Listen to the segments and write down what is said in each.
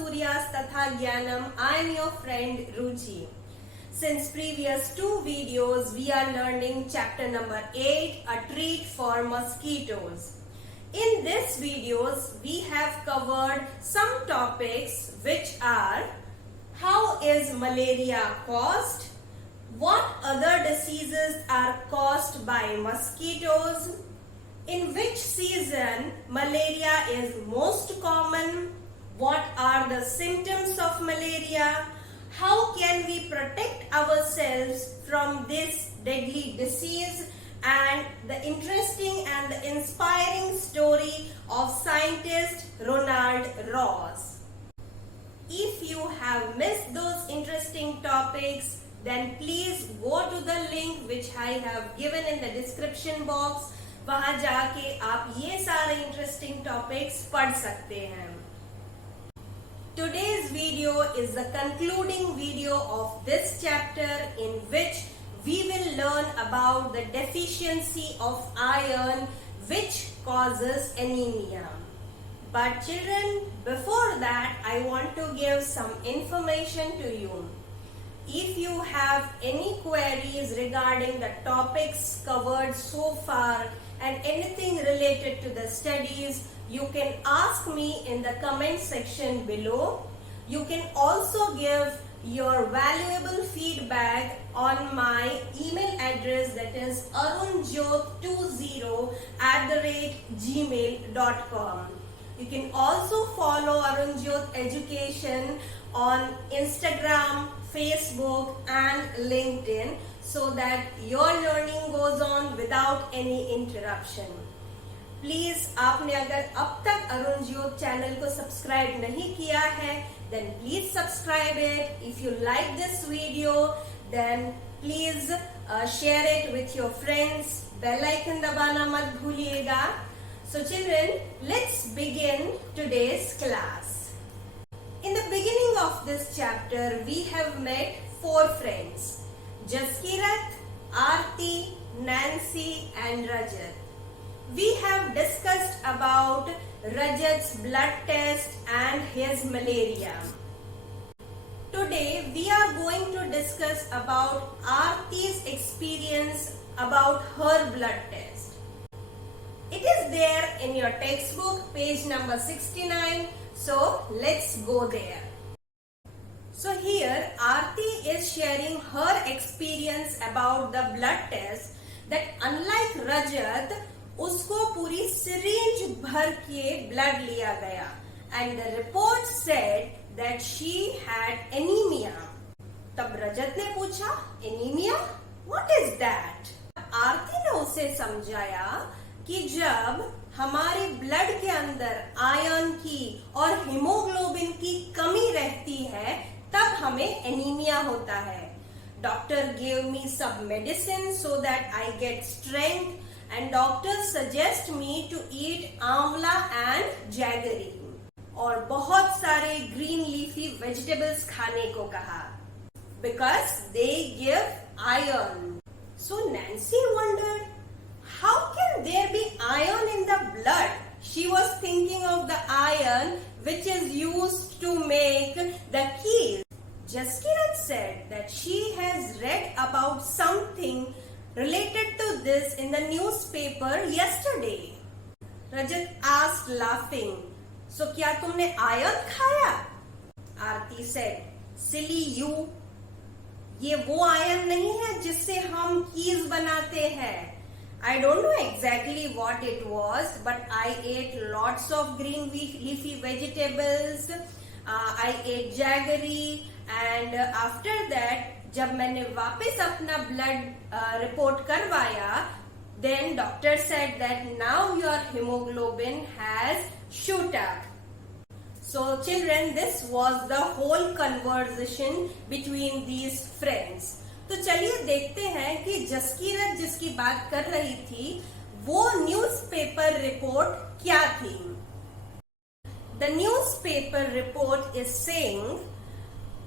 Suryas Tatha Jnanam. I am your friend Ruchi. Since previous two videos, we are learning chapter number 8, a treat for mosquitoes. In this videos, we have covered some topics which are: how is malaria caused? What other diseases are caused by mosquitoes? In which season malaria is most common? What are the symptoms of malaria? How can we protect ourselves from this deadly disease? And the interesting and the inspiring story of scientist Ronald Ross. If you have missed those interesting topics, then please go to the link which I have given in the description box. वहां जाके आप ये सारे interesting topics पढ़ सकते हैं. Today's video is the concluding video of this chapter, in which we will learn about the deficiency of iron which causes anemia. But children, before that I want to give some information to you. If you have any queries regarding the topics covered so far and anything related to the studies, you can ask me in the comment section below. You can also give your valuable feedback on my email address, that is arunjot20@gmail.com. You can also follow Arunjot Education on Instagram, Facebook and LinkedIn, so that your learning goes on without any interruption. Please आपने अगर अब तक अरुणज्योत channel को subscribe नहीं किया है, then please subscribe it. If you like this video, then please share it with your friends. Bell icon दबाना मत भूलिएगा. So children, let's begin today's class. In the beginning of this chapter, we have met 4 friends: Jaskirat, Aarti, Nancy and Rajat. We have discussed about Rajat's blood test and his malaria. Today we are going to discuss about Aarti's experience about her blood test. It is there in your textbook, page number 69. So let's go there. So here Aarti is sharing her experience about the blood test, that unlike Rajat, उसको पूरी syringe भर के blood लिया गया, and the report said that she had anaemia. तब रजत ने पूछा, anaemia, what is that? आरती ने उसे समझाया कि जब हमारे ब्लड के अंदर आयरन की और हीमोग्लोबिन की कमी रहती है, तब हमें एनीमिया होता है. Doctor gave me some medicine so that I get strength, and doctors suggest me to eat आंवला and jaggery और बहुत सारे green leafy vegetables खाने को कहा, because they give iron. So Nancy wondered, how can there be iron in the blood? She was thinking of the iron which is used to make the keys. Jaskirat said that she has read about something related to this in the newspaper yesterday. Rajat asked laughing, so क्या तुमने iron खाया? आरती said, silly you, ये वो iron नहीं है जिससे हम keys बनाते हैं. I don't know exactly what it was, but I ate lots of green leafy vegetables. I ate jaggery, and after that, जब मैंने वापस अपना ब्लड रिपोर्ट करवाया, then doctor said that now your hemoglobin has shoot up. So children, this was the whole conversation between these friends. तो चलिए देखते हैं कि जसकीरत जिसकी बात कर रही थी, वो न्यूज़पेपर रिपोर्ट क्या थी. The newspaper report is saying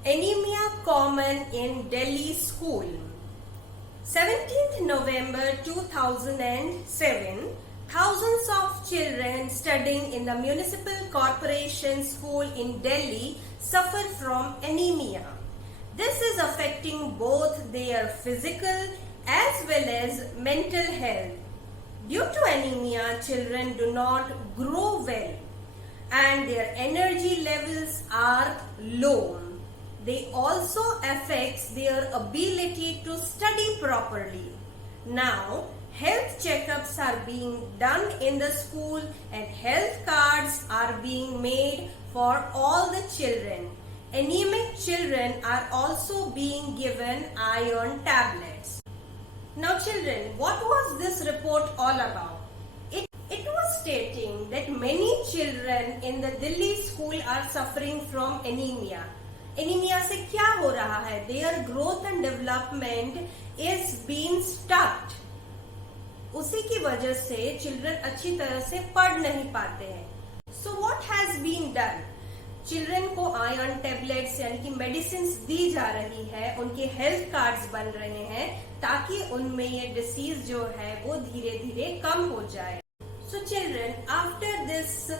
anemia common in Delhi school. 17th November 2007, Thousands of children studying in the municipal corporation school in Delhi suffer from anemia. This is affecting both their physical as well as mental health. Due to anemia, children do not grow well and their energy levels are low. They also affects their ability to study properly. Now, health checkups are being done in the school and health cards are being made for all the children. Anemic children are also being given iron tablets. Now children, what was this report all about? It was stating that many children in the Delhi school are suffering from anemia. Anemia से क्या हो रहा है? Their growth and development is being stopped. उसी की वजह से children अच्छी तरह से पढ़ नहीं पाते हैं. So what has been done? Children को आयरन टेबलेट्स यानी कि मेडिसिन दी जा रही है, उनके हेल्थ कार्ड्स बन रहे हैं ताकि उनमें ये डिसीज जो है वो धीरे धीरे कम हो जाए. So children, after this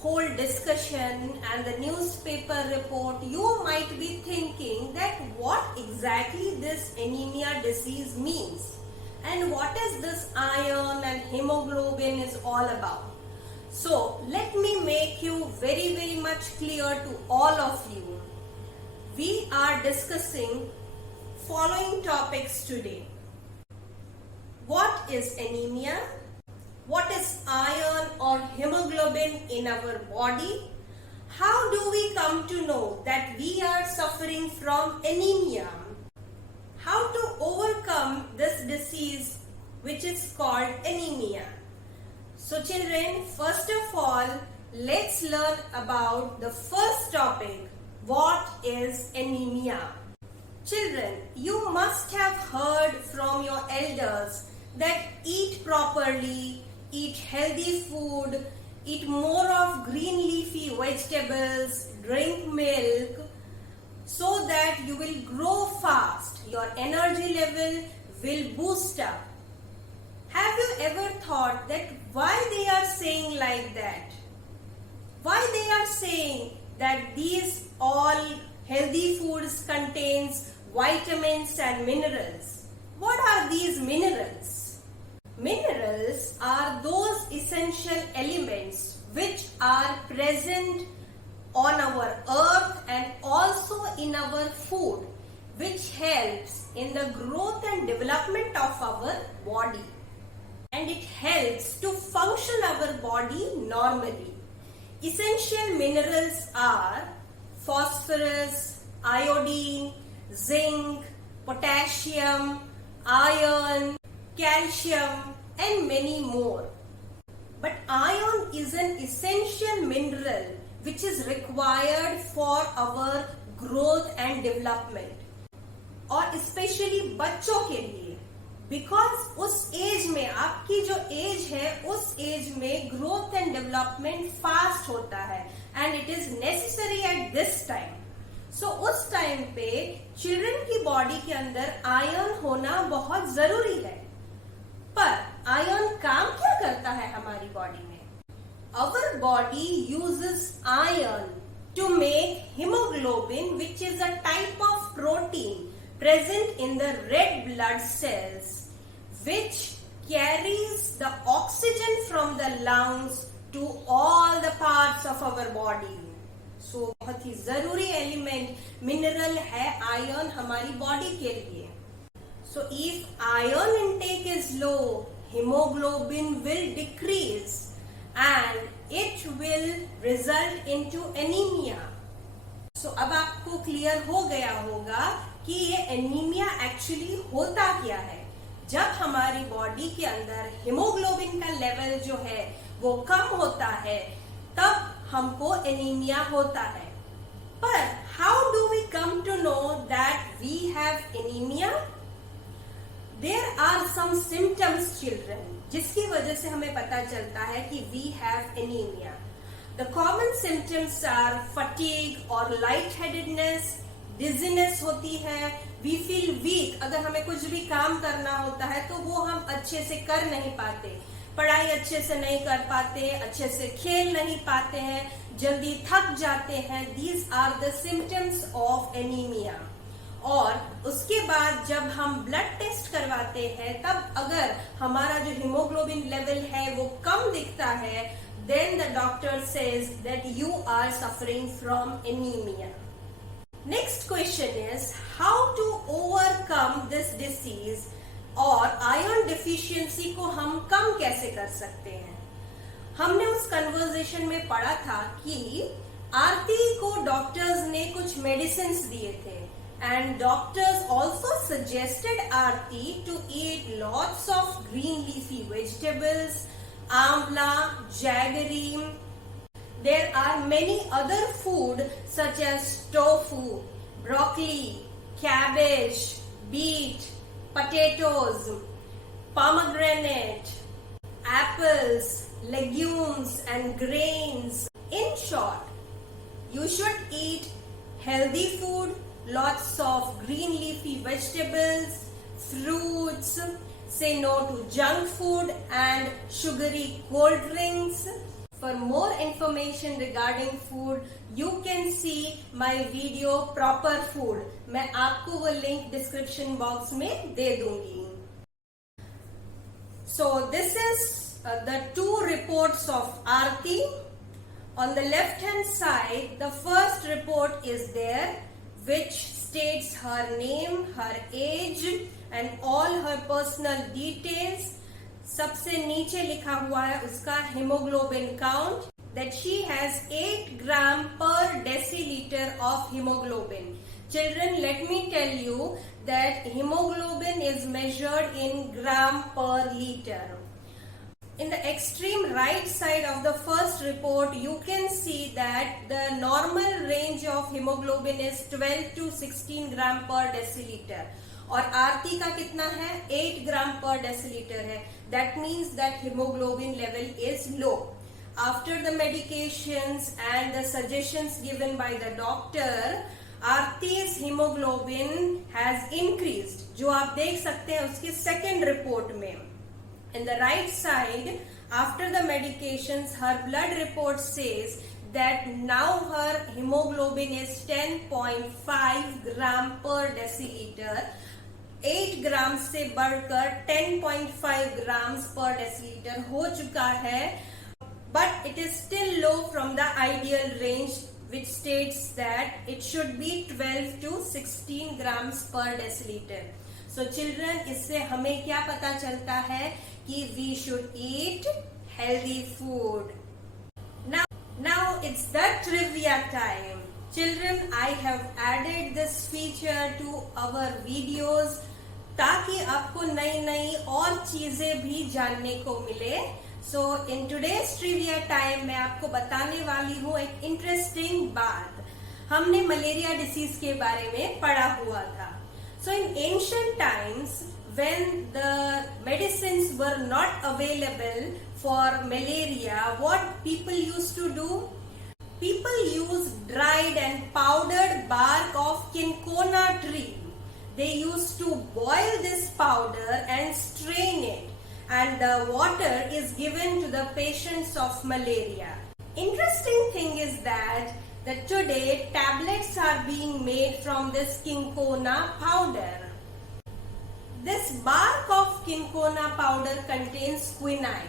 whole discussion and the newspaper report, you might be thinking that what exactly this anemia disease means and what is this iron and hemoglobin is all about. So let me make you very much clear to all of you. We are discussing following topics today. What is anemia? What is iron or hemoglobin in our body? How do we come to know that we are suffering from anemia? How to overcome this disease which is called anemia? So children, first of all, let's learn about the first topic. What is anemia? Children, you must have heard from your elders that eat properly, eat healthy food, eat more of green leafy vegetables, drink milk, so that you will grow fast. Your energy level will boost up. Have you ever thought that why they are saying like that? Why they are saying that these all healthy foods contains vitamins and minerals? What are these minerals? Minerals are those essential elements which are present on our earth and also in our food, which helps in the growth and development of our body. And it helps to function our body normally. Essential minerals are phosphorus, iodine, zinc, potassium, iron, calcium and many more. But iron is an essential mineral which is required for our growth and development. और especially बच्चों के लिए, because उस as में, आपकी जो as है उस एज में ग्रोथ एंड डेवलपमेंट फास्ट होता है and it is necessary at this time. So उस टाइम पे चिल्ड्रन की बॉडी के अंदर आयरन होना बहुत जरूरी है. पर आयरन काम क्या करता है हमारी बॉडी में? Our body uses iron to make hemoglobin, which is a type of protein present in the red blood cells, which carries the oxygen from the lungs to all the parts of our body. So बहुत ही जरूरी element mineral है iron हमारी body के लिए. So if iron intake is low, hemoglobin will decrease and it will result into anemia. So अब आपको clear हो गया होगा कि ये एनीमिया एक्चुअली होता क्या है. जब हमारी बॉडी के अंदर हीमोग्लोबिन का लेवल जो है वो कम होता है तब हमको एनीमिया होता है. पर how do we come to know that we have anaemia? There are some symptoms children, जिसकी वजह से हमें पता चलता है कि we have anaemia. The common symptoms are fatigue और लाइट हेडेडनेस, डिजीनेस होती है, वी फील वीक. अगर हमें कुछ भी काम करना होता है तो वो हम अच्छे से कर नहीं पाते. पढ़ाई अच्छे से नहीं कर पाते, अच्छे से खेल नहीं पाते हैं, जल्दी थक जाते हैं. These are the symptoms of anemia. और उसके बाद जब हम ब्लड टेस्ट करवाते हैं तब अगर हमारा जो हीमोग्लोबिन लेवल है वो कम दिखता है, then the doctor says that you are suffering from anemia. Next question is how to overcome this disease, और आयरन डिफिशियंसी को हम कम कैसे कर सकते हैं. हमने उस कन्वर्सेशन में पढ़ा था कि आरती को डॉक्टर्स ने कुछ मेडिसिन दिए थे, and doctors also suggested Aarti to eat lots of green leafy vegetables, amla, jaggery. There are many other food such as tofu, broccoli, cabbage, beet, potatoes, pomegranate, apples, legumes and grains. In short, you should eat healthy food, lots of green leafy vegetables, fruits, say no to junk food and sugary cold drinks. For more information regarding food, you can see my video Proper Food. मैं आपको वो link description box में दे दूंगी. So this is the two reports of Aarti. On the left hand side, the first report is there, which states her name, her age and all her personal details. सबसे नीचे लिखा हुआ है उसका hemoglobin count, that she has 8 gram per deciliter of hemoglobin. Children, let me tell you that hemoglobin is measured in gram per liter. In the extreme right side of the first report, you can see that the normal range of hemoglobin is 12 to 16 gram per deciliter. और आरती का कितना है? 8 gram per deciliter है. That means that hemoglobin level is low. After the medications and the suggestions given by the doctor, आरती's hemoglobin has increased, जो आप देख सकते हैं उसके second report में. In the right side, after the medications, her blood report says that now her hemoglobin is 10.5 gram per deciliter. 8 ग्राम से बढ़कर 10.5 grams per deciliter हो चुका है, but it is still low from the ideal range, which states that it should be 12 to 16 grams per deciliter. So children, इससे हमें क्या पता चलता है कि we should eat healthy food. Now it's the trivia time. Children, I have added this feature to our videos ताकि आपको नई नई और चीजें भी जानने को मिले. So in today's trivia time मैं आपको बताने वाली हूँ एक इंटरेस्टिंग बात. हमने मलेरिया डिसीज के बारे में पढ़ा हुआ था. So in ancient times, when the medicines were not available for malaria, what people used to do? People used dried and powdered bark of cinchona tree. They used to boil this powder and strain it, and the water is given to the patients of malaria. Interesting thing is that today tablets are being made from this cinchona powder. This bark of cinchona powder contains quinine.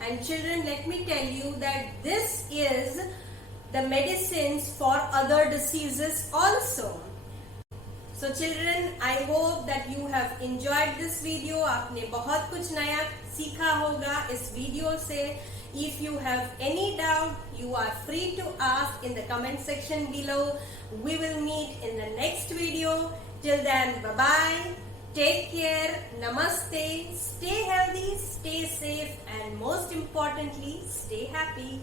And children, let me tell you that this is the medicines for other diseases also. So children, I hope that you have enjoyed this video. आपने बहुत कुछ नया सीखा होगा इस video से. If you have any doubt, you are free to ask in the comment section below. We will meet in the next video. Till then, bye-bye. Take care. Namaste. Stay healthy, stay safe, and most importantly, stay happy.